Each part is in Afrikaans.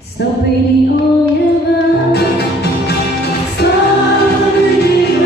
Stopili ojewa, stopili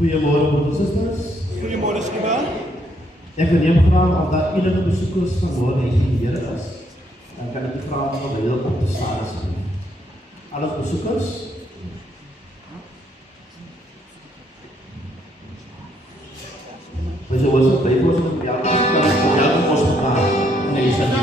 Goedemorgen, broeders en zusters. Goedemorgen, Skiba. Ik wil je vragen of dat enige bezoekers vanmorgen hier is. Dan kan ik je vragen om heel op te staan alsjeblieft. Alle bezoekers? Dus je wordt bij ons op jou, dat is ons vraag. Nee, is dat niet.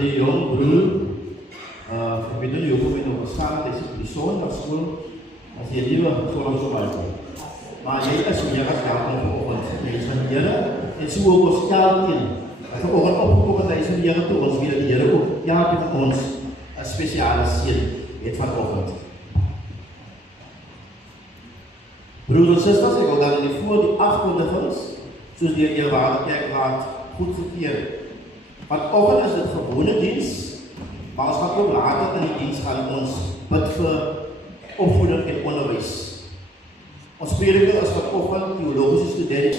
Die jong broer, ik weet niet of je nog bestaan, deze persoon naar school, als je nieuwe school zo uit. Maar je is een jaar geleden vanochtend, je is van jaren, en zo ook ons jaar in. Als we ook opgekomen dat is een jaar toe, ons weer de jaren ook, ja, met ons een speciale zin, het vanochtend. Broeders en zusters, ik wil dan niet voor die afkondigings, zoals die Eerwaarde Kerkraad goed verkeerd. Vanochtend is het gewone dienst, maar als we ook later in die dienst gaan ons bid vir opvoeding en onderwijs. Ons prediker is vanochtend theologische student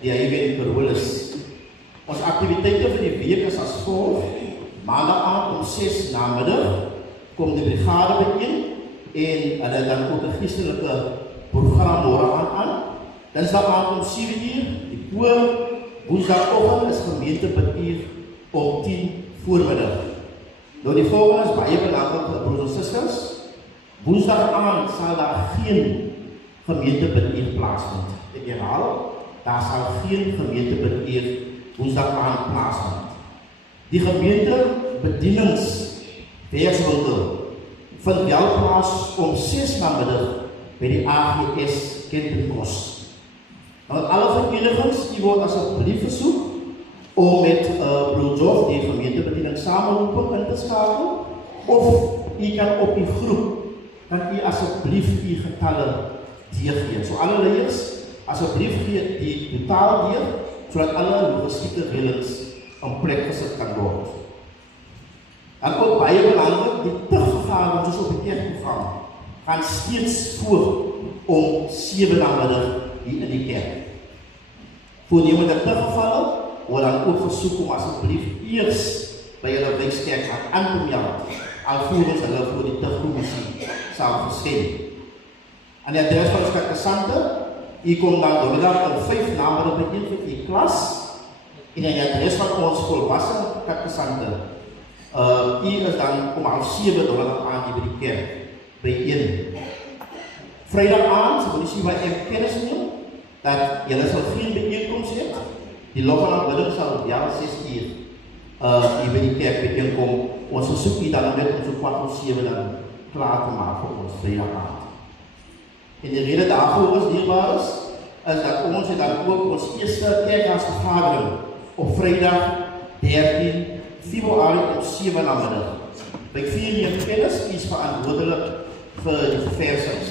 die hy weer in Karol is. Ons activiteiten vir die week is as volg. Maandagavond om 6 namiddag kom die brigade bijeen en hulle dan ook een geestelike program morgen aan. Dinsdagavond om 7 uur, die koor. Woensdagoggend is gemeentebidtuur om 10 voormiddag. Nou die volgende is baie belangrijk vir broers en sisters. Woensdag aand sal daar geen gemeentebestuur plaasvind. Ek herhaal, daar sal geen gemeentebestuur woensdag aand plaasvind. Die gemeentebedieningswerkswinkel vind wel plaas om 6 namiddag by die AGS Kentenkos. Nou, alle verenigings, die word asseblief versoek om met Broer Joff die gemeentebediening samenroeping in te skakel, of u kan op die groep, kan u asseblief die getalle deurgee. So alle leiers, asseblief gee die totaal deur, sodat alle logistieke reëlings in plek gesit kan word. En ook baie belangrik, die terugvergadering soos op die kerkprogram gaan steeds voor om 7 namiddag hier in die kerk. Voornemende teruggevallen word dan ook versoek om asseblief eers by julle wijskerk aan te meld, alvorens hulle voor die terugkommissie sal verskyn. Aan die adres van ons katkesante, u kom dan donderdag om 5 namiddag begin vir die klas, en aan die adres van ons volwassen katkesante, u is dan om 7 donderdag aan hier by die kerk, bijeen. Vrijdag aand, wil jy wat ek kennis neem, dat julle sal geen bijeenkomst het, die lof en aanbidding sal op 6 uur hier by die kerk bijeenkom. Ons versoek hier dan net om so 7 dan klaar te maak vir ons vrijdag aand. En die rede daarvoor is dierbaar is dat ons het dan ook ons eerste kerkraadsvergadering op vrijdag 13 Februarie om 7 namiddag. By 4 neem kennis is verantwoordelik vir die verversings.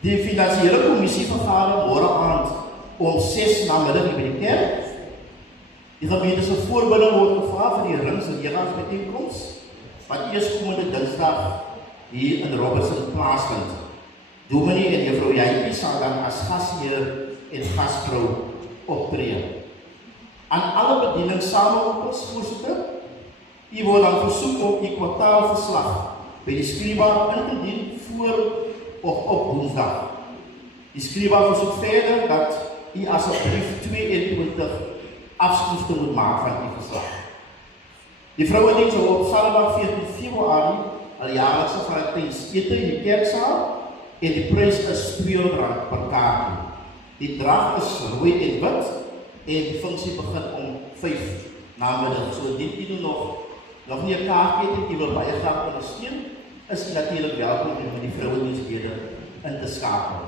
Die finansiële kommissie vergadering môre aand om 6 namiddag by die kerk. Die gemeente se voorbinding word gevra vir die rings en leraarsbijeenkoms, wat eerskomende Dinsdag hier in Robertson plaasvind. Dominee en juffrou Jantjie sal dan as gasheer en gasvrou optree. Aan alle bedieningssamenkomers, voorsitter, u word dan versoek om u kwartaalverslag by die skriba in te dien voor of op woensdag. Die skriba versoek verder dat u asseblief 22 afskrifte moet maak van die verslag. Die vrouwendienst sal op Saterdag 14 Februarie al jaarlikse Valentijnsete in die kerksaal en die prys is R200 per kaartjie. Die drag is rooi en wit en die funksie begin om 5 namiddag. So indien u nog nie 'n kaartjie het en u wil baie graag ondersteun, is u natuurlik welkom om met die vrouwendienstlede in te skakel.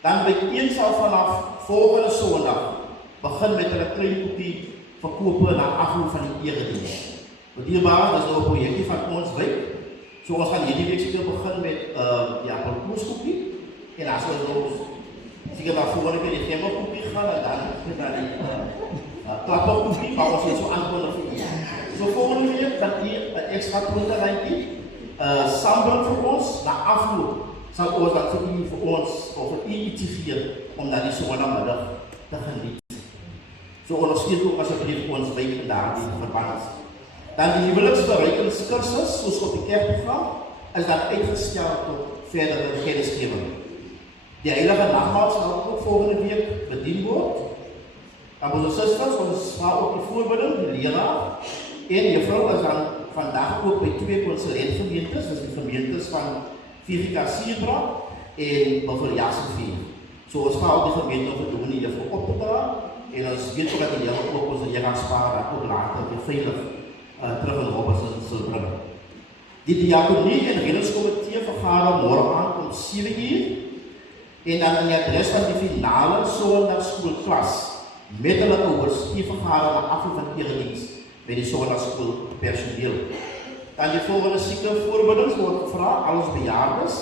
Dan by 1 sal vanaf volgende Sondag begin met hulle klein koekie verkope na afloop van die erediens. Wat hierbaar is nou 'n projekkie van ons wijk. So ons gaan hierdie week seker begin met appelkoeskoekie en as ons nou seker maar volgende keer die gemmelkoekie gaan en dan met na die klapperkoekie, maar ons het so aankondig vir u. So volgende week kan u 'n ekstra koekerytjie sambal vir ons na afloop. Sal ons dat vir ons of vir u ietsie gee om na die Sondagmiddag te geniet. So ondersteun ook asseblief ons wijk in daardie verband. Dan die huweliksverrykingskursus, soos op die kerkprogram, is dan uitgestel tot verdere kennisgewing. Die heilige nagmaal sal ook volgende week bedien word. Dan ons susters, ons vra ook die voorbinding, die leraar, en juffrou is dan vandag ook by 2 konsulentgemeentes, dis die gemeentes van VGK Sierbra en Baffeljassenvier. So ons vra ook die gemeente om te doen die juffrou op te dra, en ons weet ook dat die juffrou ook ons leraarspare dat ook later weer veilig terug in Robertson sal bring. Die diakonie en redingskomitee vergader môre aand om 7 uur en dan in die adres van die finale Sondagskoolklas met hulle ouers die vergader na afloop van erediens by die Sondagskool personeel. Dan die volgende siekte voorbindings word gevra, alles bejaardes,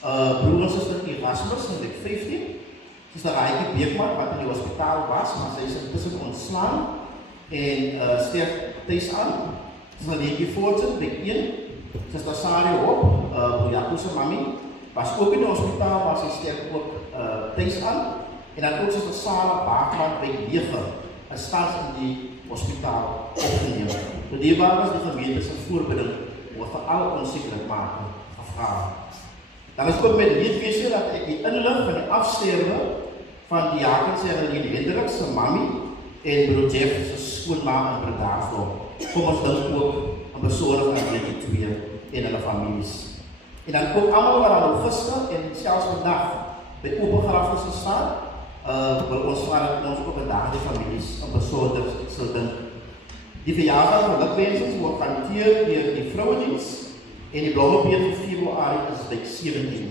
broer en suster Erasmus in week 15, Suster Raaitjie Beekman wat in die hospitaal was, maar sy is intussen ontslaan en sterf thuis aan. Suster Leentjie Voortsen, week 1, Suster Sari Hop, Bojato se mami, was ook in die hospitaal, maar sy sterf ook thuis aan. En dan ook Suster Sarah Baakman, week 9, is tans in die hospitaal opgeneem. So dierbaar is die gemeente se voorbinding word vir al ons sieklikmaking gevra. Dan is ook met liefwese dat ek die inlig van die afsterwe van diaken Serelien Hendriks se mami en broer Jeff se skoonma in Bredasdorp. Kom ons dink ook aan besorg aan hierdie 2 en hulle families. En dan ook almal wat aan gister en selfs vandag by oop begrafnisse staan, wil ons vra dat ons ook vandag die families op besonder sal dink. Die verjaardag van gelukwensinge word hanteer deur die vrouediens en die blommebeer vir Februarie is by 17.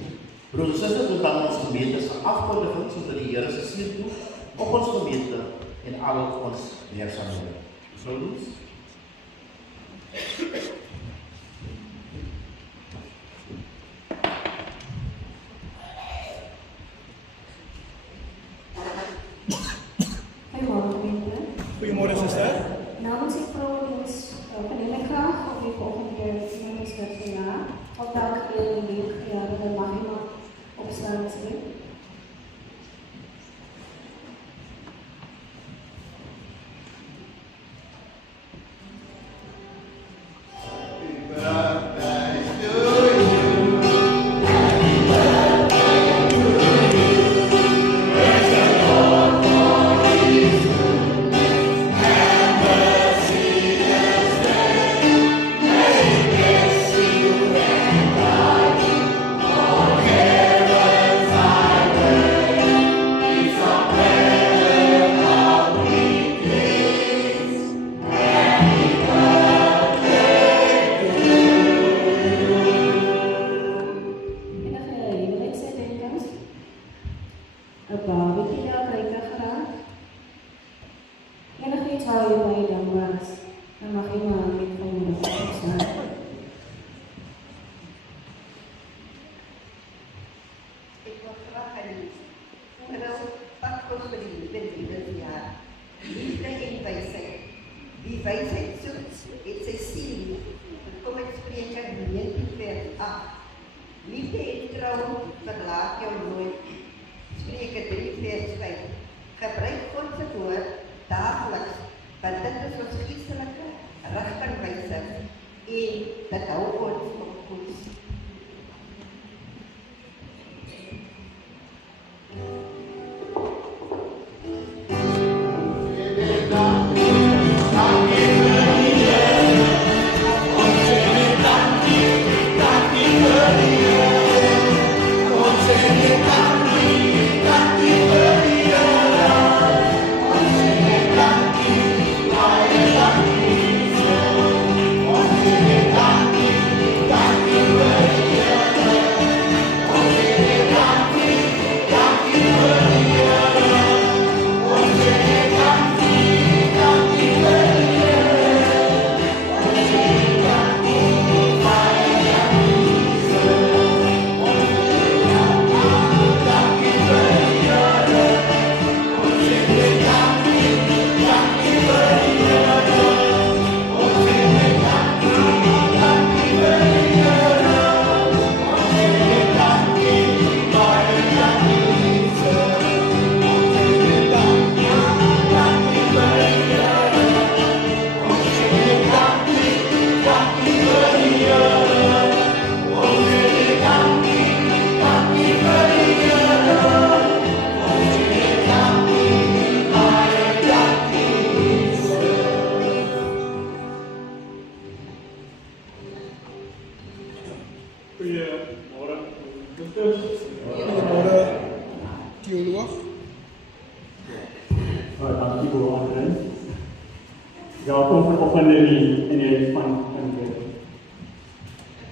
Broers en susters, ons dan ons gemeente se afkondiging sodat die Here se seën toe op ons gemeente en al ons werksaamhede. Vrouens. Goedemorgen, zuster. Namens die vrouwens kan ik graag op die volgende keer namens het jaar op welke keer in die jaren de mag iemand opstaan zijn.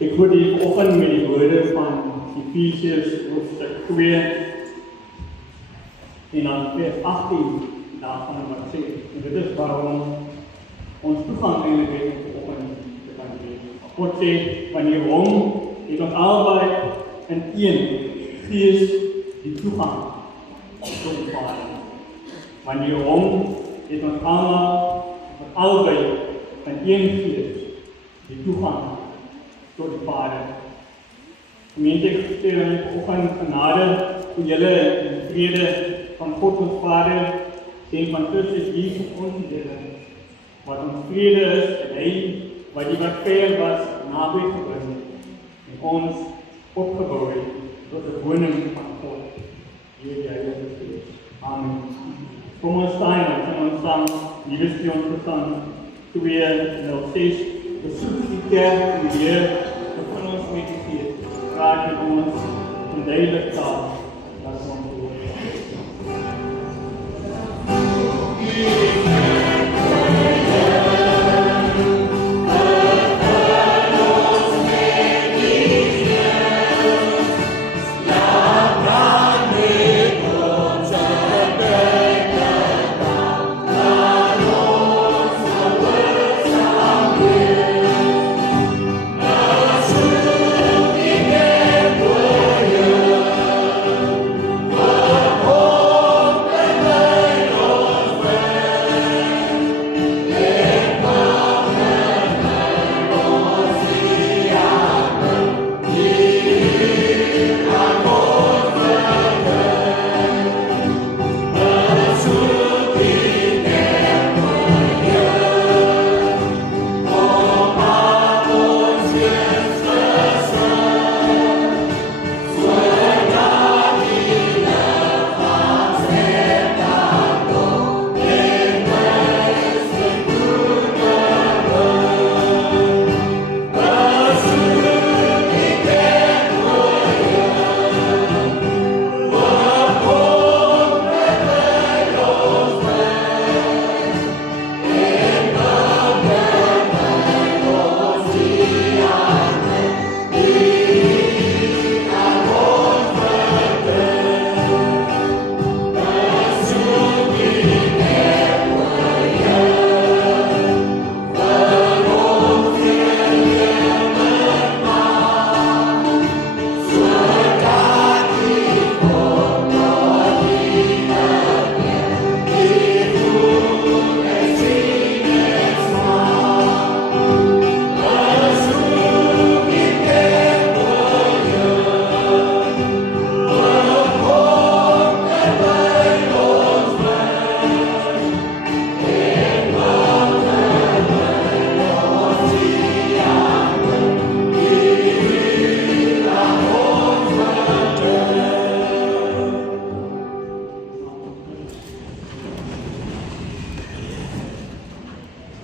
Ik wil die vanochtend met die woorden van Ephesians hoofdstuk 2 en dan vers 18 daarvan wat sê. En dit is waarom ons toegang eintlik het om vanoggend te kan lees. God sê, wanneer hom het ons albei in een gees die toegang tot die Vader. Wanneer hom het ons albei in een gees die toegang tot die Vader. Gemeente, ek sê dan vanoggend genade vir julle in vrede van God ons Vader en van Christus Jesus ons Here, wat ons vrede is en hy wat die wat ver was naby gebring en ons opgebou het tot 'n woning van God hier die Heilige Gees. Amen. Kom ons staan en ons sang Nuwe Sion gesang 2:06. Besoek die kerk die Heer met die Gees praat met ons in duidelik taal wat ons hoor.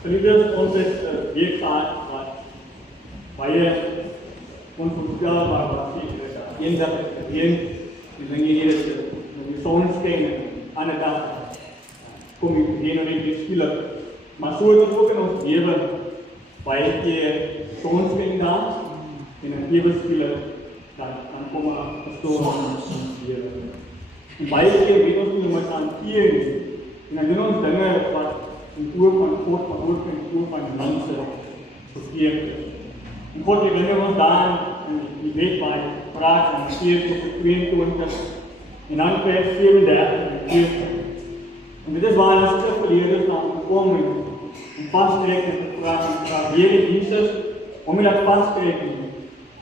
Vrienden, ons het week gehad wat baie onvoorspelbaar was. Eendag reën, en dan hier is die son skyn en ander dag kom die reën en die skielik. Maar so het ook in ons lewe baie keer son skyn daar en dan ewe skielik dan kom 'n storm in ons lewe. En baie keer weet ons nie hoe om dit hanteer nie. En dan doen ons dinge wat in oor van God, maar ook in oor van mense verkeerd is. En God herinner ons daar in die wet waar hy praat van Mattheus 22 en dan vers 37 en 40. En dit is waar die skrifgeleerdes na hom kom en vastrek en gevraag en Here Jesus, om jy dat vastrek nie?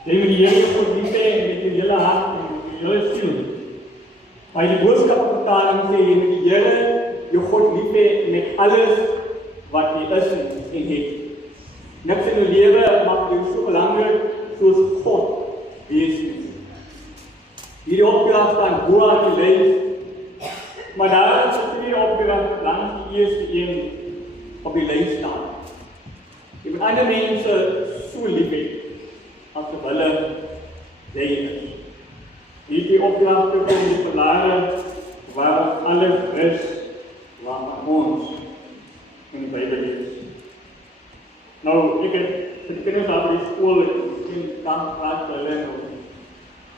Jy moet die Here God lief hê met jou hele hart en met jou hele siel. Maar die boodskapvertaling sê jy moet die Here jou God lief hê met alles wat jy is en het. Niks in jou lewe maak jou so belangrik soos God wees. Hierdie opdrag staan bo aan die lys, maar daar is 'n opdrag langs die eerste een op die lys staan. Jy moet ander mense so lief hê as jy hulle dien. Hierdie opdrag kom die verlare waar alles is waar ons in die Bybel is. Nou, ek het vir die kinders op die skool en dan praat hulle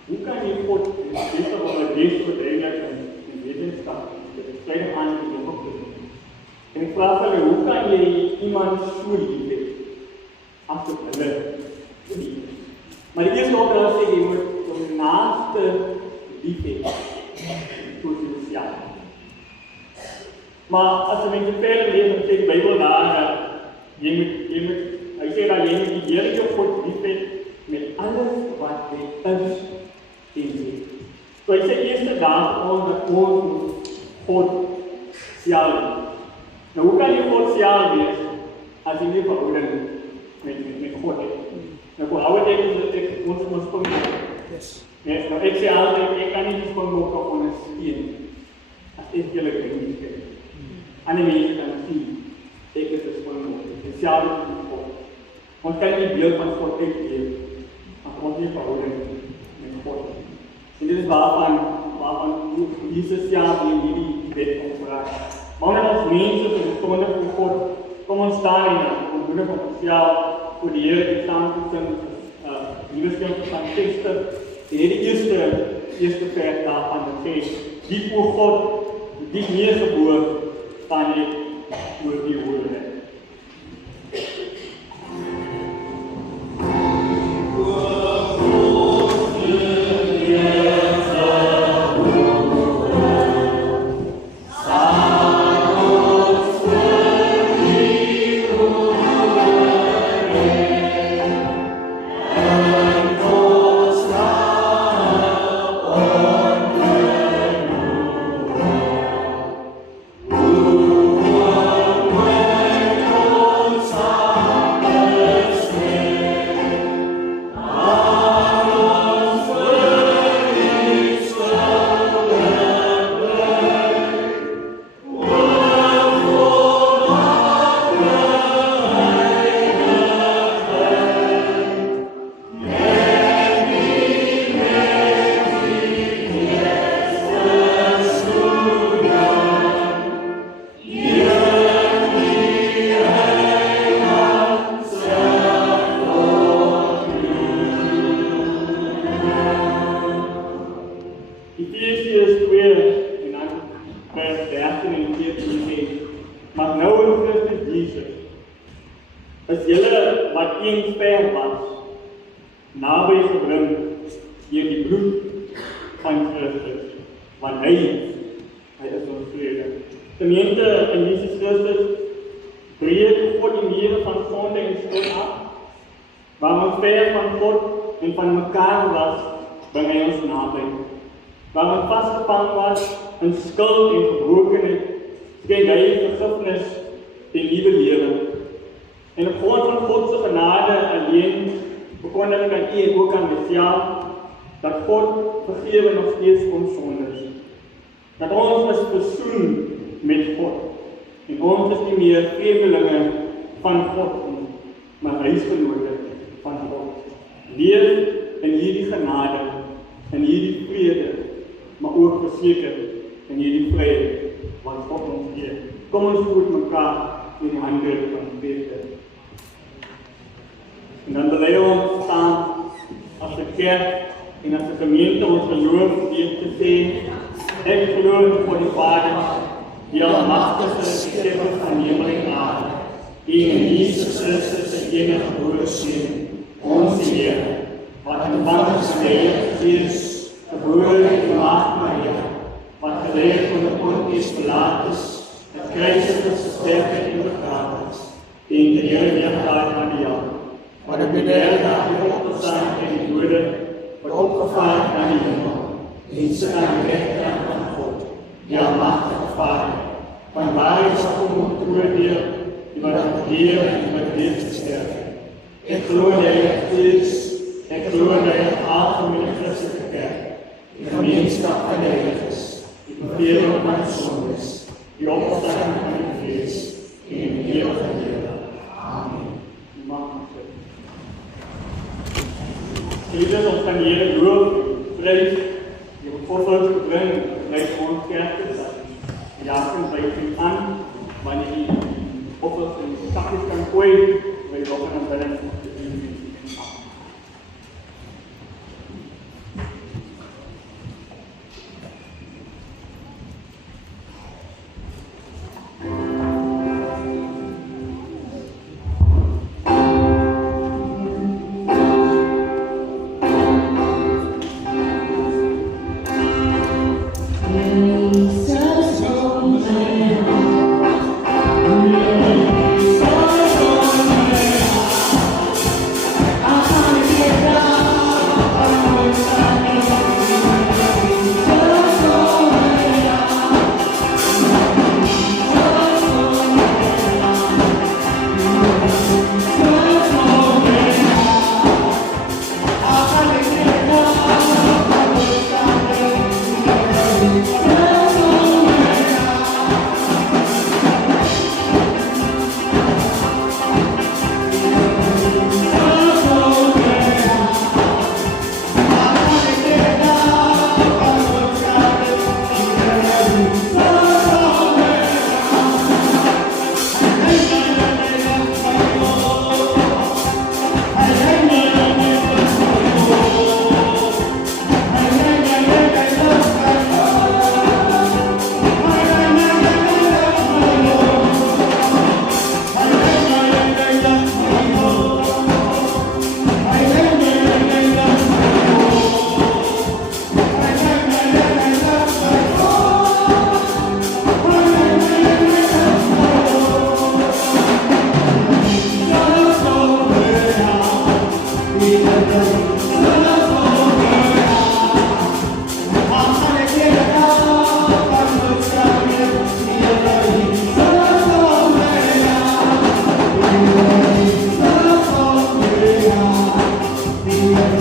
hoe kan jy God beste op 'n beste verdediging in wetenskap dit kleine aan die jonge kinders. En ek vra hulle hoe kan jy iemand so lief hê as jy hulle lief. Maar die eerste opdrag sê jy moet jou naaste lief hê soos jouself. Maar as jy met verder lees en sê die Bybel daar jy moet hy sê dat jy moet die Here jou God lief hê met alles wat jy is en het. So hy sê eerste dag dat ons God self. Nou hoe kan jy God self wees as jy nie verhouding met God het? Nou verhouding ek ons kom Yes. nou ek sê altyd ek kan nie van mekaar op ondersteun as ek julle kan nie ken. Ander mense kan sien ek is van mekaar. Ons kan die beeld van God uitleef, maar godsdienst verhouding met God. En dit is waarvan Jesus self in hierdie wet opvraag. Wanneer ons mense verkondig vir God, kom ons staan en ons doen het op onsself voor die Here en saam met nuwe skrif van 60. Die eerste vers daarvan dat sê, die voor God, die neergeboor, staan jy oor die woorde.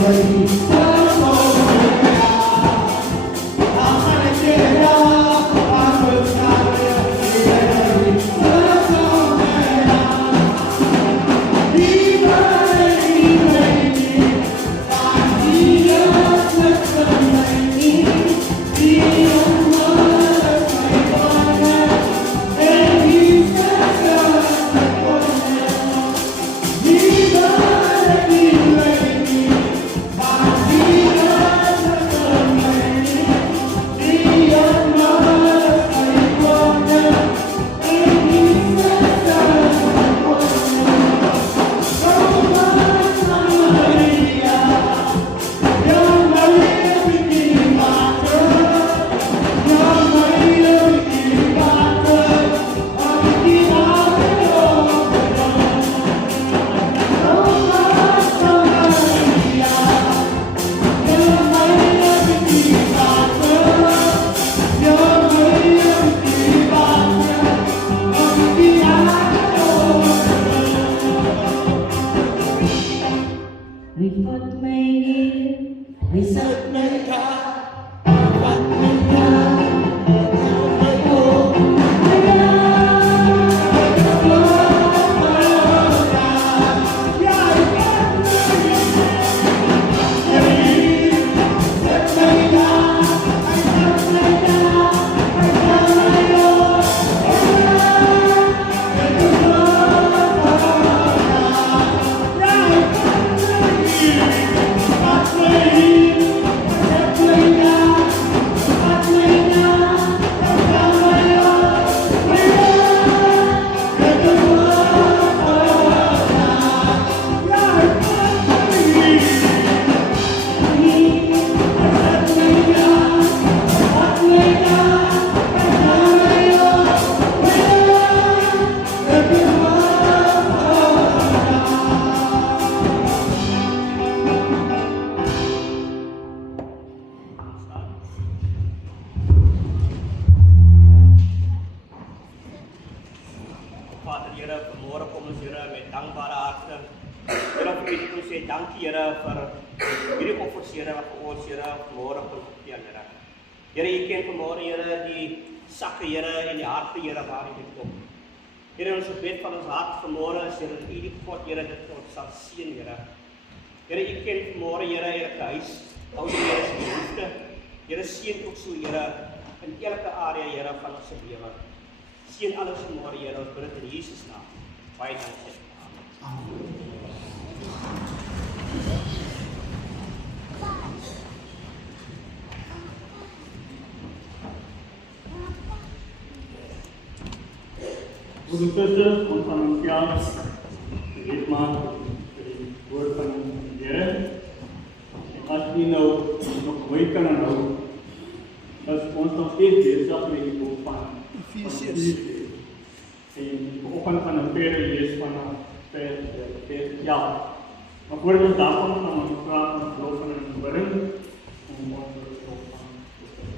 Broeders en susters, ons gaan onsself gereed maak vir die woord van die Here. En as jy nou nog mooi kan aanhou, is ons nog steeds besig met die boek van Efesiërs. En vanoggend gaan ons verder lees vanaf vers 11. Maar voordat ons daarvan gaan ons vra om geloof van 'n aanbidding om ons geloof van te stel.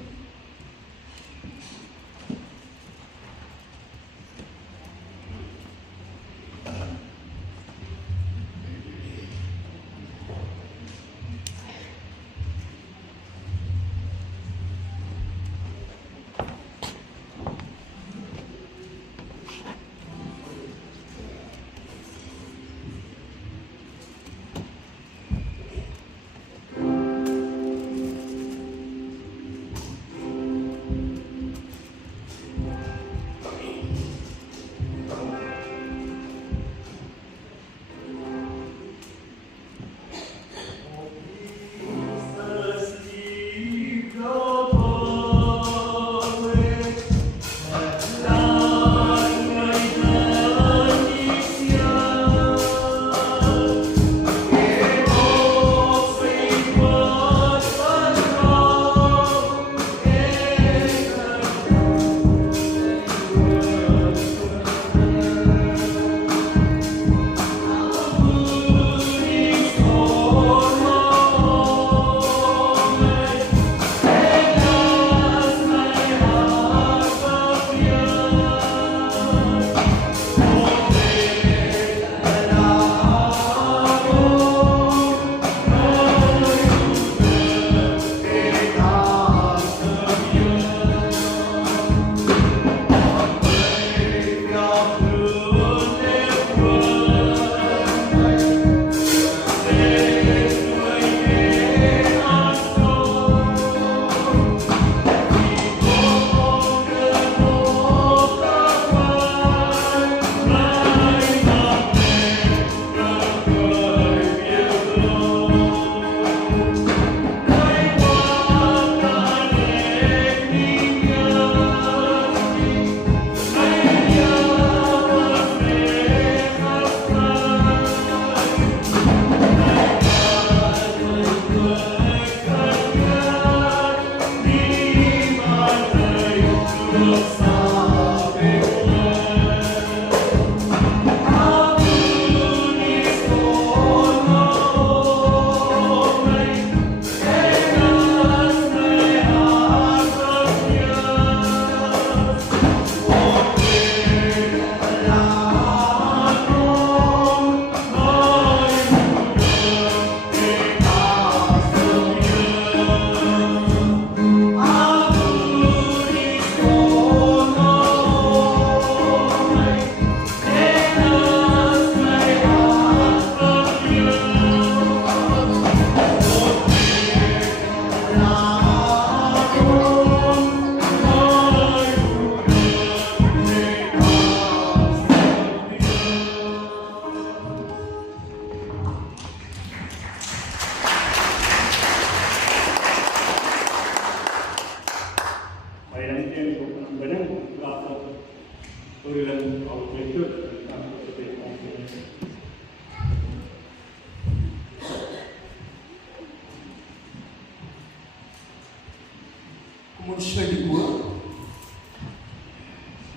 Ons sluit die oor.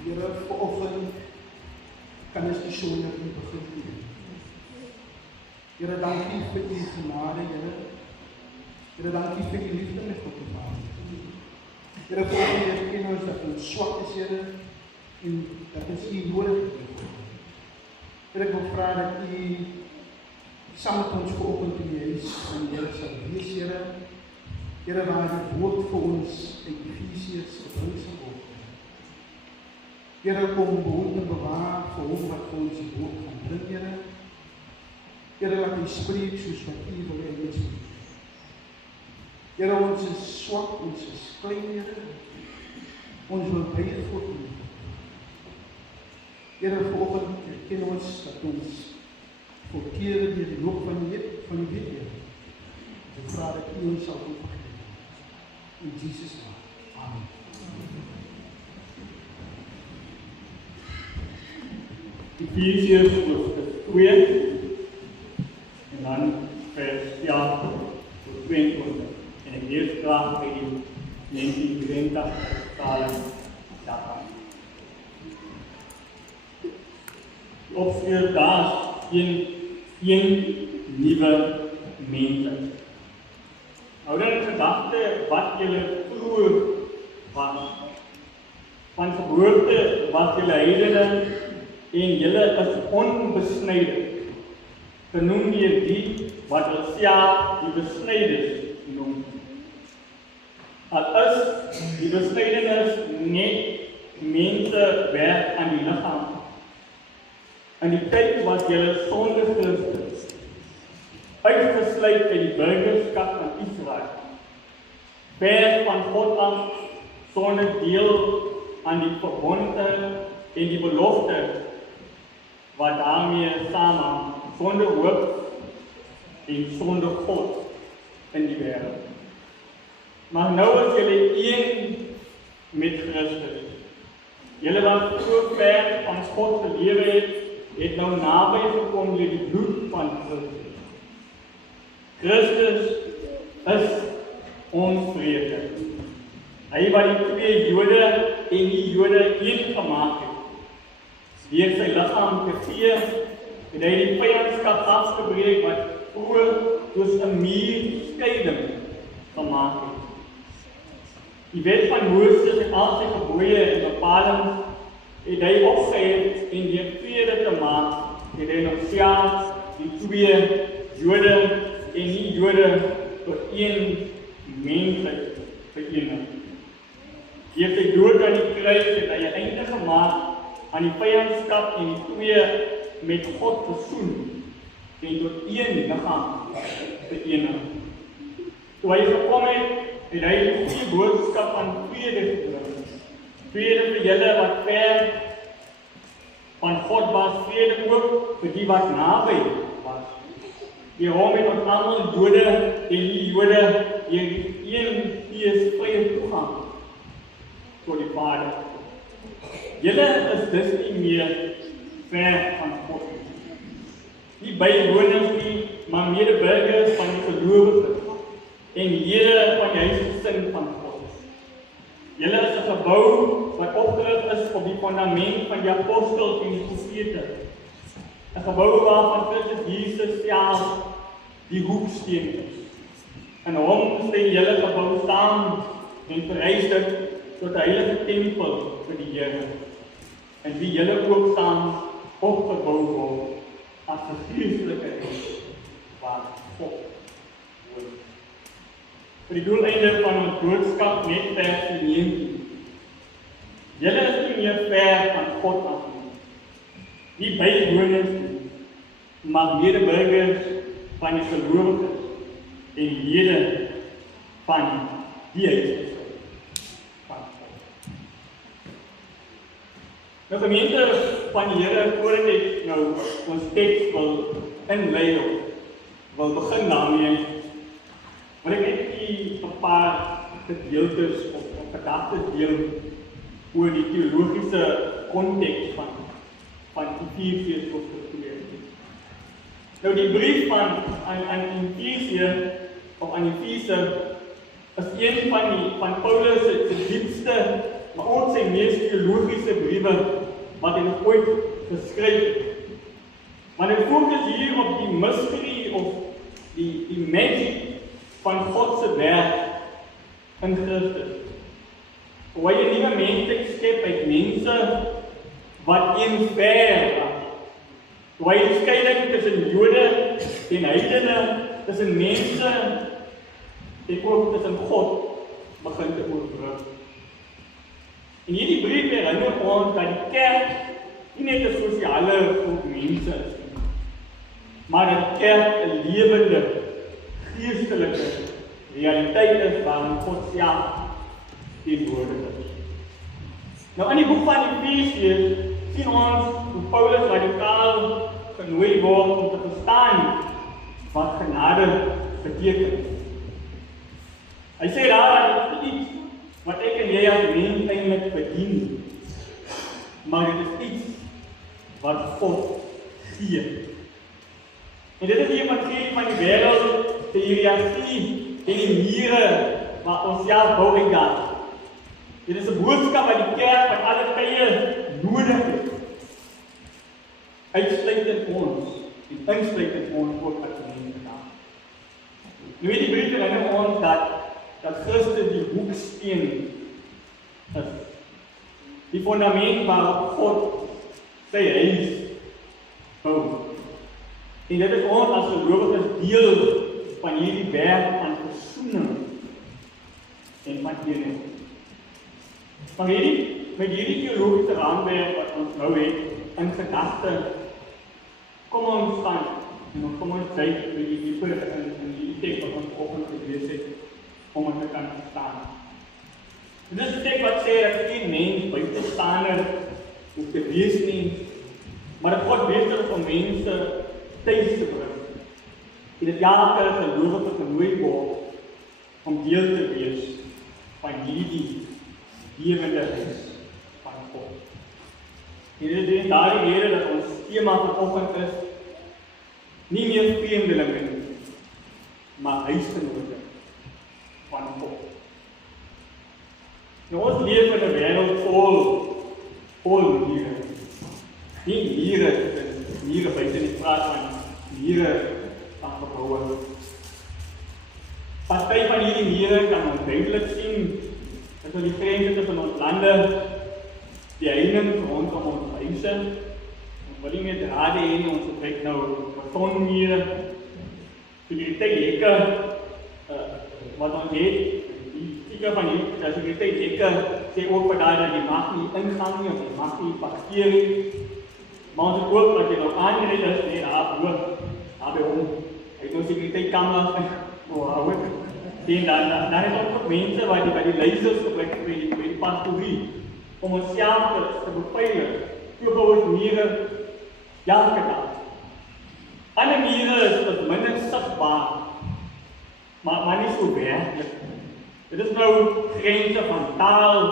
Here, vanoggend kan ons die sonde begin doen. Here, dankie vir die genade, Here. Here, dankie vir die liefde met God te Vader. Here, vanoggend erken ons dat ons swak is, Here, en dat ons U nodig het. Here, ek wil vra dat U saam met ons vanoggend in die huis van die Here sal wees, Here. Here, waar die woord vir ons uit Efesiërs gebring sal word. Here, kom behoed en bewaar vir hom wat vir ons die woord gaan bring, Here. Here, laat U spreek soos wat U wil hê ons moet. Here, ons is swak, ons is klein, Here. Ons wil buig voor U. Here, vanoggend erken ons dat ons verkeerde deur die loop van die week, Here. Ek vra dat U ons sal vergewe. In Jesus' name. Amen. Efesiërs hoofstuk 2 en dan vers 11 tot 22. En ek lees graag by die 1983 vertaling daarvan. Opskeer daar een nuwe mens. Hou dan in gedagte wat julle vroeër was. Van geboorte was julle heidene en julle is onbesnyde. Genoem deur die wat hulself die besnydes noem. Al is die besnydenis net mense werk aan die liggaam. In die tyd was julle sonder Christus, uitgesluit uit die burgerskap van Israel, ver van God af, sonder deel aan die verbonde en die belofte, wat daarmee saam, sonder hoop en sonder God in die wêreld. Maar nou is julle een met Christus. Julle wat so ver van God gelewe het nou naby gekom deur die bloed van Christus. Christus is ons vrede. Hy wat die twee Jode en die Jode een gemaak het. Deur sy liggaam te gee, en hy die vyandskap afgebreek wat vroeër soos 'n muur skeiding gemaak het. Die wet van Moses en al sy gebooie en bepalings het hy opgehef en deur vrede te maak, het hy nog self die twee Jode en nie Jode tot een mensheid verenig. Deur sy dood aan die kruis het hy 'n einde gemaak aan die vyandskap en die twee met God versoen en tot een liggaam verenig. Toe hy gekom het, het hy die goeie boodskap van vrede gebring. Vrede vir julle wat ver van God was, vrede ook vir die wat naby was. Die hom het ons almal Jode en nie Jode deur die een Gees vrye toegang tot die Vader. Julle is dus nie meer ver van God. Nie bywoners nie, maar medeburgers van die gelowiges en lede van die huisgesin van God. Julle is 'n gebou wat opgerig is op die fundament van die apostels en die profete. 'n Gebou waarvan Christus Jesus self die hoeksteen is. In hom staan julle gebou saam en verryster tot 'n heilige tempel vir die Here, en wie julle ook saam opgebou word as 'n geestelike huis waar God woon. Vir die doeleinde van ons boodskap net vers 19. Julle is nie meer ver van God af nie. Nie bywoners nie, maar medeburgers van die gelowiges en lede van die huis van God. Nou gemeente van die Here, voordat ek nou ons teks wil inlei of wil begin daarmee, wil ek net 'n paar gedeeltes of gedagtes deel oor die teologiese konteks van Efesiërs hoofstuk 2. Nou die brief aan Efesië of aan Efese is een van Paulus se diepste, maar ook sy mees teologiese briewe wat hy nog ooit geskryf het. Want hy fokus hier op die mystery of die magic van God se werk in Christus. Hoe hy 'n nuwe mensheid skep uit mense wat eenver was. Hoe hy die skeiding tussen Jode en heidene, tussen mense en ook tussen God begin te oorbrug. En hierdie brief herinner ons dat die kerk nie net 'n sosiale groep mense is nie, maar dat die kerk 'n lewende, geestelike realiteit is waarin God self teenwoordig is. Nou in die boek van Efesiërs sien ons hoe Paulus radikaal genooi word om te verstaan wat genade beteken. Hy sê daar, dit is iets wat ek en jy as mens eintlik verdien, maar dit is iets wat God gee. En dit is die evangelie van die wêreld, die hiërargie en die mure wat ons self bou en dan. Dit is 'n boodskap wat die kerk van alle tye nodig het. Uitsluitend ons en insluitend ons ook as mense daar. Nou die brief herinner ons dat Christus die hoeksteen is. Die fundament waarop God sy huis bou. En dit is ons as gelowiges deel van hierdie werk van versoening en van eenheid. Met hierdie teologiese raamwerk wat ons nou het in gedagte, kom ons staan en kom ons kyk by die dieper in die teks wat ons vanoggend gelees het om dit te kan verstaan. En dis 'n teks wat sê dat geen mens buitestander hoef te wees nie, maar dat God besig om mense tuis te bring. En dat elke gelowige genooi word om deel te wees van hierdie lewende huis van God. En dit is daardie rede dat ons tema vanoggend is nie meer vreemdelinge nie, maar huisgenote van God. Nou ons leef in 'n wêreld vol mure. Nie mure buite die praat van mure van gebouwe. Party van hierdie mure kan ons duidelik sien, dat ons die grense tussen ons lande, die heining rondom ons huise, ons wil nie meer drade heen, ons gebruik nou betonmure, sekuriteit hekke, wat ons het, die stieke van die sekuriteit hekke, sê ook vir daai dat jy mag nie ingaan nie, of jy mag nie parkeer nie, maar ons het ook, wat jy nou aangered is, nee, daar by hom, hy het nou sekuriteitkamers, en dan is ook mense wat die leiders gebruik by die pastorie, om ons self te beveilig, so bou ons mure elke dag. Ander mure is minder sigbaar, maar nie so werklik. Dit is nou grense van taal,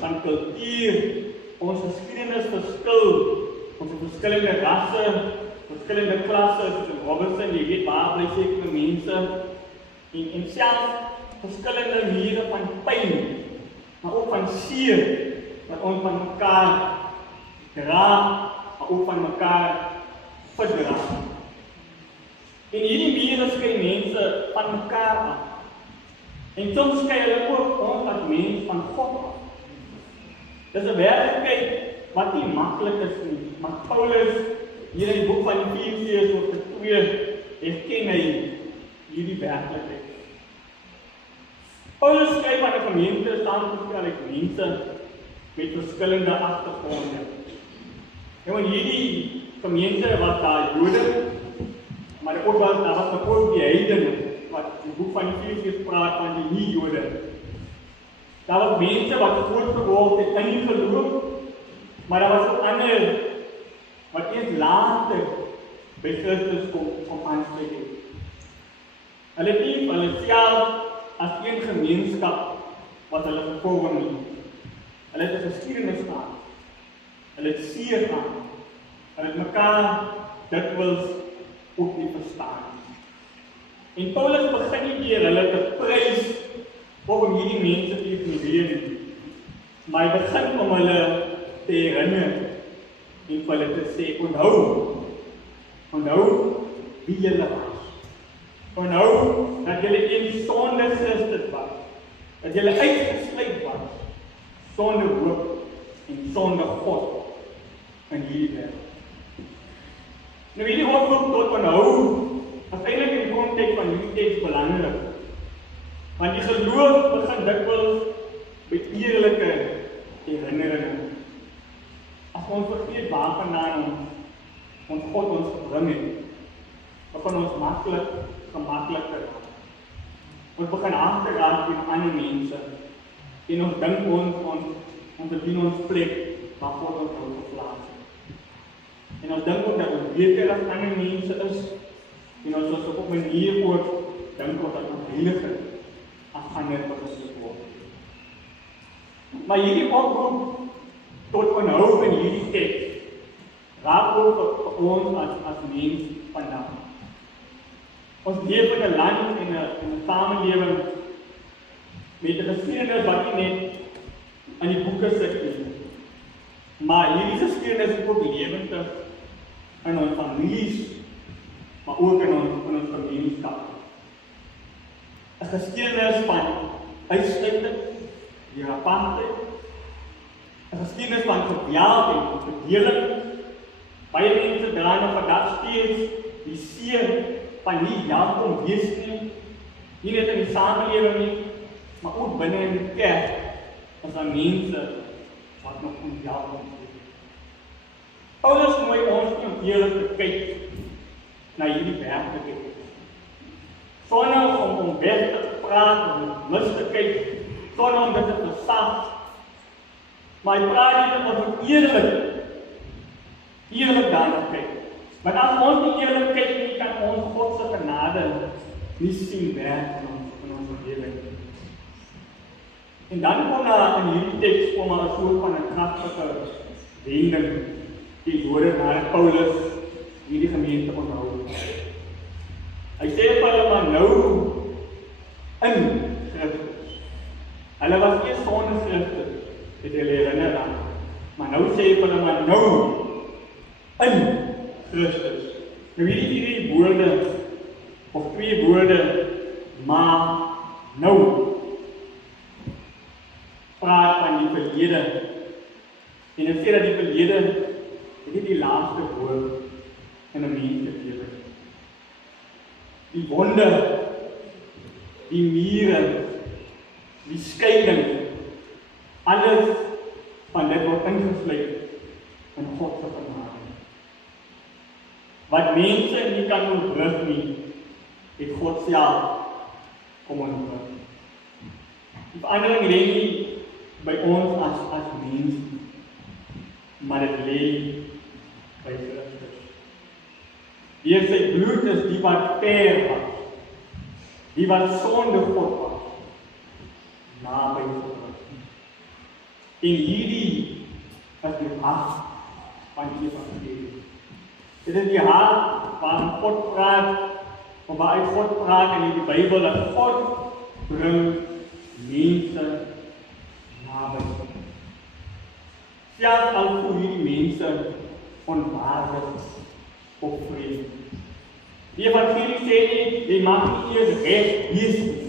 van kultuur, ons geskiedenis verskil, ons verskillende rasse, verskillende klasse, soos Robinson, jy weet waar bly sekere mense, en self verskillende maniere van pyn, maar ook van seer, wat ons van mekaar dra, maar ook van mekaar verdra. En hierdie mure skei mense van mekaar af. En soms skei hulle ook ons as mens van God af. Dis 'n werklikheid wat nie maklik is nie, maar Paulus hier in die boek van Efesiërs hoofstuk 2 erken hy hierdie werklikheid. Paulus skryf aan 'n gemeente saamgestel uit mense met verskillende agtergronde. Nou in hierdie gemeente was daar Jode, maar daar was ook die heidene, wat die boek van Efesiërs praat van die nie-Jode. Daar was mense wat grootgeword het in die geloof, maar daar was ook ander wat eers later by Christus kom aanspreek het. Hulle het hulle self as een gemeenskap wat hulle gevorm het. Hulle het 'n geskiedenis gehad. Hulle het seer gehad. Hulle het mekaar dikwels ook nie verstaan. En Paulus begin nie deur hulle te prys hierdie mense te ignoreer, maar hy begin om hulle te herinner en vir hulle te sê, onthou wie julle was. Onthou dat julle een sonder Christus was, dat julle uitgesluit was, sonder hoop en sonder God in hierdie wêreld. Nou hierdie oproep tot onthou, is eintlik in die konteks van hierdie teks belangrik. Want die geloof begin dikwels met eerlike herinneringe. As ons vergeet waarvandaan ons God ons gebring het, begin ons gemaklik te raak. Ons begin af te raak met ander mense en ons dink ons verdien ons plek waar God ons nou geplaas het. En ons dink ook dat ons beter as ander mense is en ons is op 'n manier ook dink ons dat ons heiliger as ander persoon word. Maar hierdie oproep tot onthou in hierdie teks raak ook vir ons as mens vandag. Ons leef in 'n land en 'n samelewing met 'n geskiedenis wat nie net aan die boeke sit nie. Maar hierdie geskiedenis is ook lewendig in ons families, maar ook in ons gemeenskap. 'n Geskiedenis van uitsluiting, die apartheid, 'n geskiedenis van geweld en verdeling. Baie mense dra nog vandag steeds die seer van nie welkom wees nie net in die samelewing nie, maar ook binne in die kerk, as daar mense wat nog onwelkom is. Paulus nooi ons nie om eerlik te kyk na hierdie werklikheid. Sonder om weg te praat, om mis te kyk, sonder om dit te versag. Maar hy praat nie om eerlik daarna kyk. Want as ons nie eerlik kyk nie, kan ons God se genade nie sien werk in ons lewe. En dan kom daar in hierdie teks kom maar 'n soort van 'n kragtige wending die woorde na Paulus hierdie gemeente onthou. Hy sê vir hulle maar nou in Christus. Hulle was eers sonder Christus, het hulle herinner aan. Maar nou sê vir hulle maar nou in Christus. Nou hierdie drie woorde, of twee woorde, maar nou, praat van die verlede. En dit sê dat die verlede is die laaste woord in 'n mens se lewe. Die wonde, die mure, die skeiding, alles van dit word ingesluit in God se genade. Wat mense nie kan oorbrug nie, het God self kom oorbrug. Die verandering lê nie by ons as mense, maar dit lê by Christus. Deur sy bloed is die wat ver was, die wat sonder God was, naby God. En hierdie is die hart van die evangelie. Dit is die hart waarin God praat, of waaruit God praat in die Bybel, dat God bring mense naby God. Selfs al voel hierdie mense onwaardig of vreemd. Die evangelie sê nie, jy mag nie eers reg wees nie.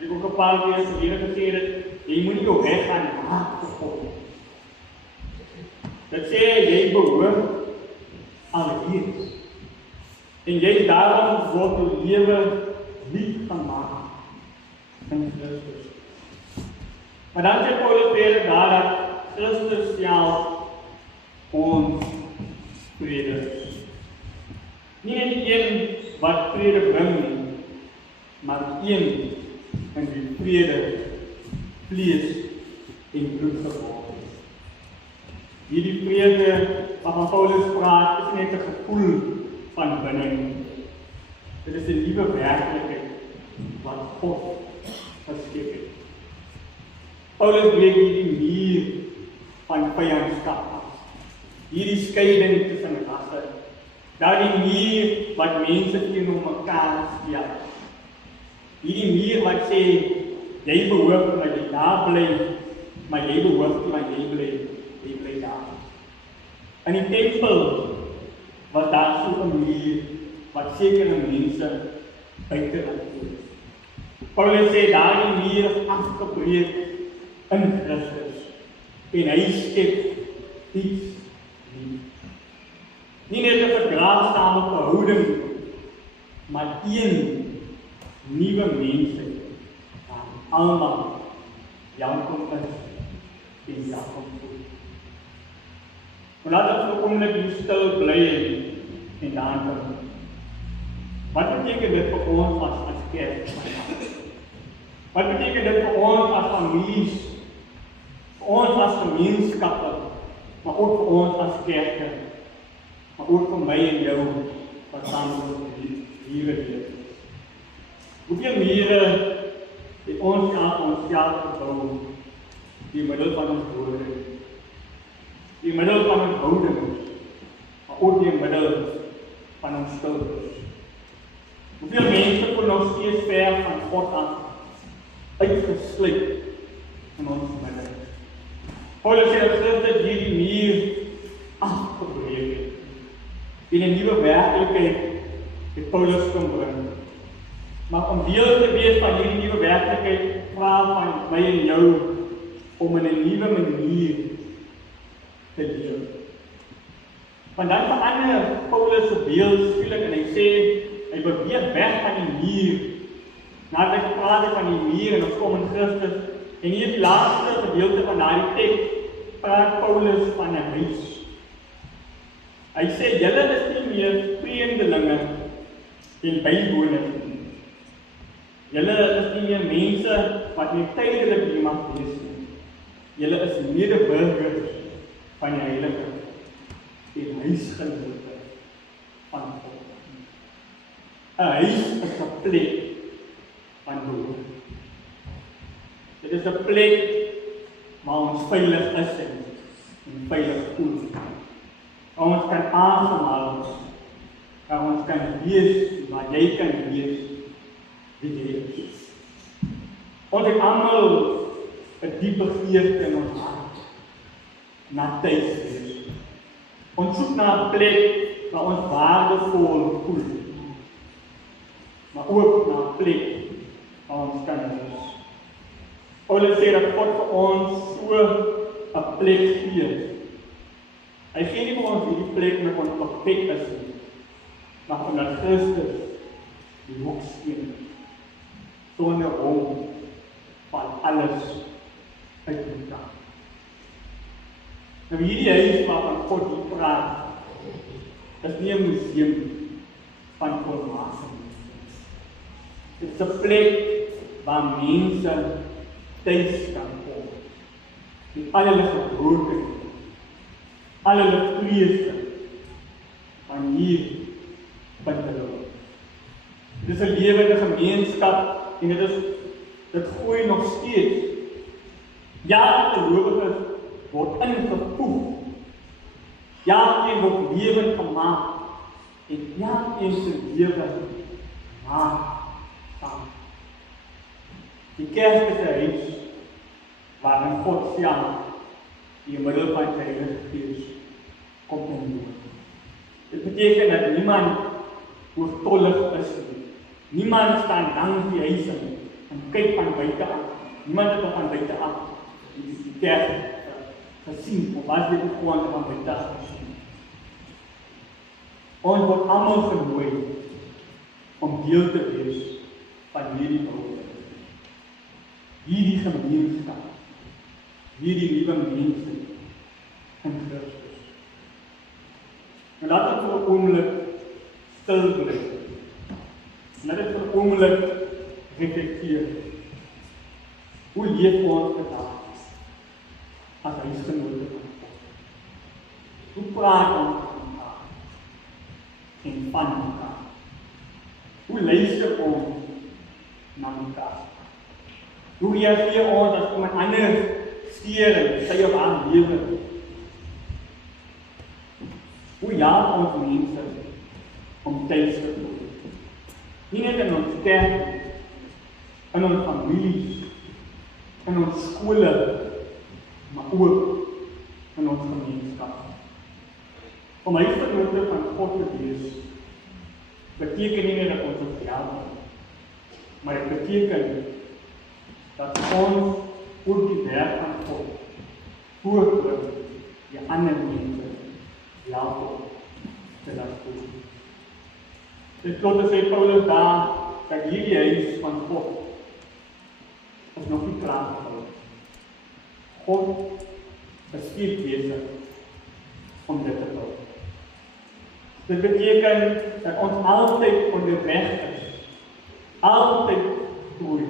Ek ook 'n paar keer gelede gesê het, jy moet nie jou reg gaan maak vir God. Dit sê jy behoort aan hier. En jy daarom word jou lewe nie gemaak in Christus. Maar dan sê Paulus weer daar dat Christus self ons vrede is. Nie net een wat vrede bring nie, maar een in die vrede vlees en bloed geword is. Hierdie vrede waarvan Paulus praat, is net 'n gevoel van binne nie. Dit is 'n nuwe werklikheid wat God geskep het. Paulus breek hierdie muur van vyandskap af. Hierdie skeiding tussen rasse. Daardie muur wat mense teenoor mekaar stel. Hierdie muur wat sê, Jy behoort dat jy daar bly, maar jy behoort nie, want jy bly daar. In die tempel was daar so 'n muur wat sekere mense buite laat toe. Paulus sê daardie muur is afgebreek in Christus en hy skep iets nuut. Nie net 'n verdraagsame verhouding, maar een nuwe mensheid waar almal welkom is en welkom voel. En laat ons vir 'n oomblik hier stil bly en daaraan kom. Wat beteken dit vir ons as kerk? Wat beteken dit vir ons as families, vir ons as gemeenskappe, maar ook vir ons as kerke, maar ook vir my en jou wat saam hier leef? Hoeveel mure het ons aan onsself gebou deur middel van ons woorde, deur middel van ons houdings, maar ook deur middel van ons stiltes? Hoeveel mense voel nog steeds ver van God af, uitgesluit in ons midde? Paulus sê dat hierdie muur afgebreek het. En 'n nuwe werklikheid het Paulus kom bring. Maar om deel te wees van hierdie nuwe werklikheid, vra van my en jou om in 'n nuwe manier te leef. Want dan verander Paulus se beeld skielik en hy sê hy beweeg weg van die muur. Nadat hy gepraat het van die muur en ons kom in Christus, en hier die laaste gedeelte van daardie teks praat Paulus van 'n huis. Hy sê julle is nie meer vreemdelinge en bywoners nie. Julle is nie meer mense wat net tydelik hier mag wees nie. Julle is medeburgers van die heilige en huisgenote van God. 'n Huis is 'n plek van behoort. Dit is 'n plek waar ons veilig is en veilig voel. Waar ons kan asemhaal, waar ons kan wees, waar jy kan wees wie jy is. Ons het almal 'n diep begeerte in ons hart na tuis wees. Ons soek na 'n plek waar ons waardevol voel, maar ook na 'n plek waar ons kan wees. Paulus sê dat God vir ons so 'n plek gee. Hy gee nie vir ons hierdie plek met ons perfek is nie, maar omdat Christus die hoeksteen sonder hom van alles uit mekaar. Nou hierdie huis waarvan God hier praat, is nie 'n museum van volmaakte. Dit is 'n plek waar mense tuis kan kom. Met al hulle gebrokenheid, al hulle vrese van hier binne hulle. Dit is 'n lewende gemeenskap en dit groei nog steeds. Ja, die gelowiges word ingevoeg. Ja, die word lewend gemaak en ja, die se lewe maak saam. Die kerk is 'n huis waarin God self die middel van sy Heilige Gees kom inwoon. Dit beteken dat niemand oortollig is nie. Niemand staan langs die huis en kyk van buite af. Niemand het van buite af die kerk gesien, of was dit gewoon van buite af gesien. Ons word almal genooi om deel te wees van hierdie bouw. Hierdie gemeenskap, hierdie nuwe mense in Christus. En laat ons vir 'n oomblik stil bly. Laat ons vir 'n oomblik reflekteer. Hoe leef ons vandag as huisgenote van God? Hoe praat ons van mekaar en van mekaar? Hoe luister ons na mekaar? Hoe reageer ons as iemand anders steur en sy of haar lewe? Hoe jaag ons mense om tuis te voel? Nie net in ons kerk, in ons families, in ons skole, maar ook in ons gemeenskap. Om huisgenote van God te wees, beteken nie net dat ons ons help nie, maar dit beteken dat ons ook die werk van God voortbring die ander mense help te laat doen. Dit klopt sê Paulus daar, dat hierdie huis van God is nog nie klaar gebouw. God is steeds besig om dit te bou. Dit beteken dat ons altyd onderweg is, altyd groei,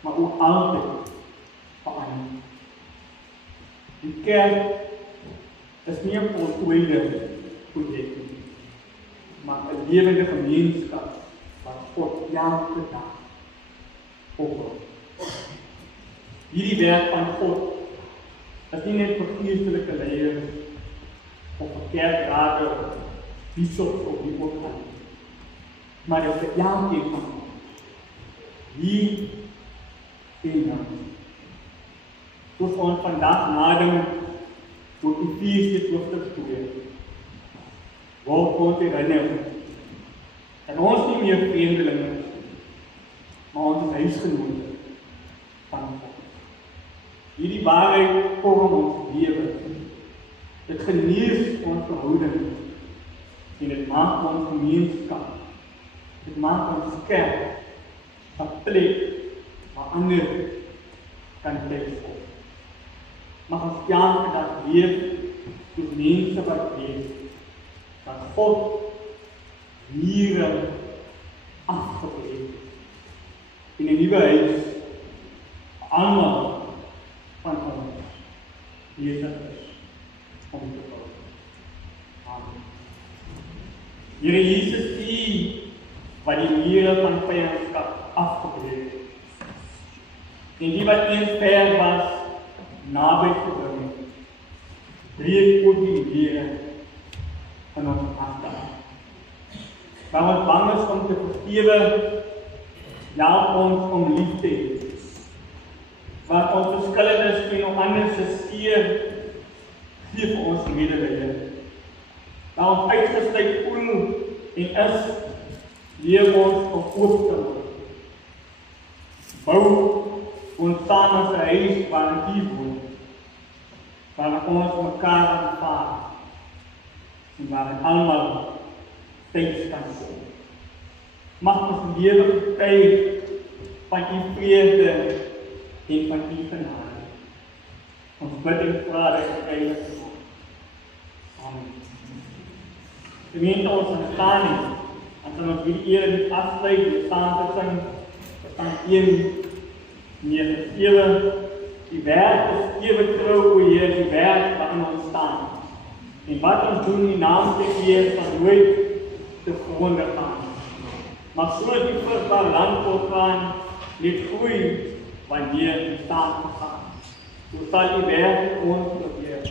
maar ook altyd verander. Die kerk is nie 'n voltooide projek nie, maar 'n lewende gemeenskap wat God elke dag opbou. Hierdie werk van God is nie net vir geestelike leiers of vir kerkrade of bisops of wie ook al, maar dit is vir elkeen van ons. Hier en dan. Soos ons vandag nadink oor Efesiërs hoofstuk 2, word ons herinner dat ons nie meer vreemdelinge is, maar ons is huisgenote van God. Hierdie waarheid vorm ons lewe. Dit genees ons verhouding en dit maak ons gemeenskap. Dit maak ons kerk 'n plek waar ander kan plek. Mag ons elke dag leef soos mense wat weet dat God hier afgebreek in 'n nuwe huis almal van ons besig is om te bou. Amen. Here Jesus, U wat die mure van vyandskap afgebreek het. En die wat eens ver was, naby gebring het, breek ook die mure van ons harte af. Waar ons bang is om te vergewe, help ons om lief te hê. Waar ons verskillendes teen ander se seer, gee vir ons medelee. Waar ons uitgesluit voel en is, leer ons om oop te word. Bou ons saam as 'n huis waarin U woon, waarin ons mekaar aanvaar en waarin almal tyd kan sien. Mag ons lewe getuig van U vrede en van U genade. Ons bid en vra dat U heilig word. Amen. Gemeente, ons gaan staan nie, en kan ons hierdie ere nie afsluit, die staan te sing, staan 1:9-7, die werk is ewe trou, o Heer, die werk waarin ons staan. En wat ons doen, die naam te Heer, sal nooit te gronde gaan. Maar soos die vrugbare land voortgaan, net groei wanneer die staan gaan. So sal die werk ons probeer,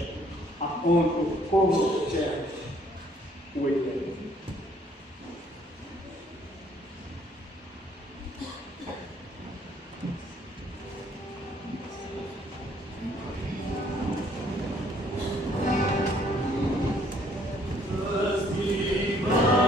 aan ons opkom sterk, ooit wees. Amen.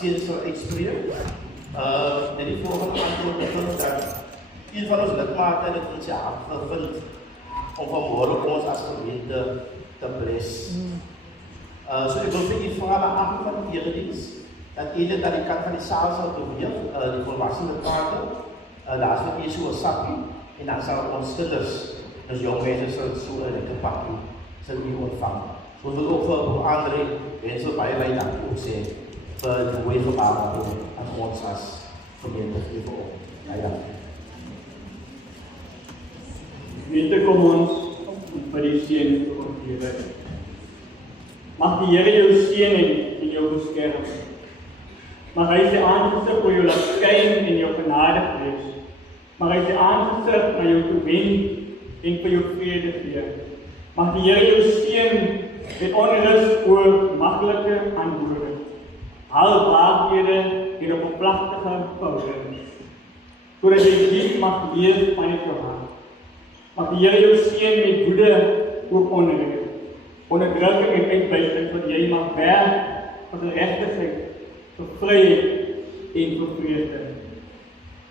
seën sal uitspreek. En die volgende antwoord begin dat een van ons lidmate het in sy hart gevind om vanmorgen ons as gemeente te bless. So ek wil vir u vra na acht van die eredienst, dat u dit aan die kant van die saal sal beweeg, die volwassene paarde, daar is vir u so 'n sappie, en dan sal ons kinders, dus jong mense sal so 'n lekker pakkie, sal u ontvang. So ons wil ook vir André, mense baie dankie ook sê, vir die goeie gebaar aan ons as gemeente gegeven op. Ja. Gemeente, kom ons vir die seën van die Here. Mag die Here jou seën en jou beskerm. Mag hy sy aangesig oor jou laat skyn en jou genadig wees. Mag hy sy aangesig na jou toe wend en vir jou vrede gee. Mag die Here jou seën met onrus oor maklike antwoorde. Haal waardhede en op 'n plagtige verhouding. Sodat jy diep mag leef van jou hart. Mag die Here jou seën met woede oor onderdrukking en uitbuiting, sodat jy mag werk vir regtigheid, vir vryheid en vir vrede.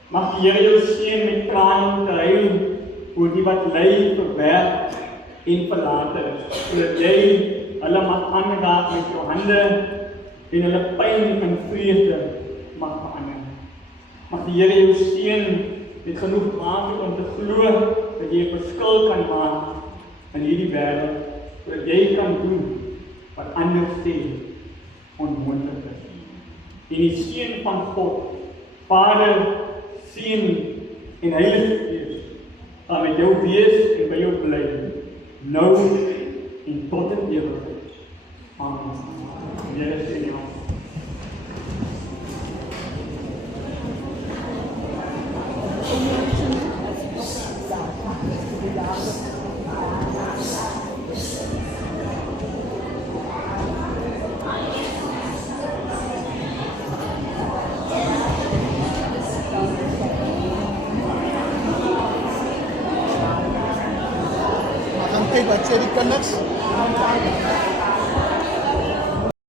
Mag die Here jou seën met trane te huil oor die wat ly, verwerp en verlate is, sodat jy hulle mag aanraak met jou hande en hulle pyn en vrede mag verander. Mag die Here jou seën met genoeg water om te glo dat jy 'n verskil kan maak in hierdie wêreld, sodat jy kan doen wat ander sê onmoontlik is. En die seën van God, Vader, Seun en Heilige Gees, sal met jou wees en by jou bly, nou en tot in ewigheid. Amen.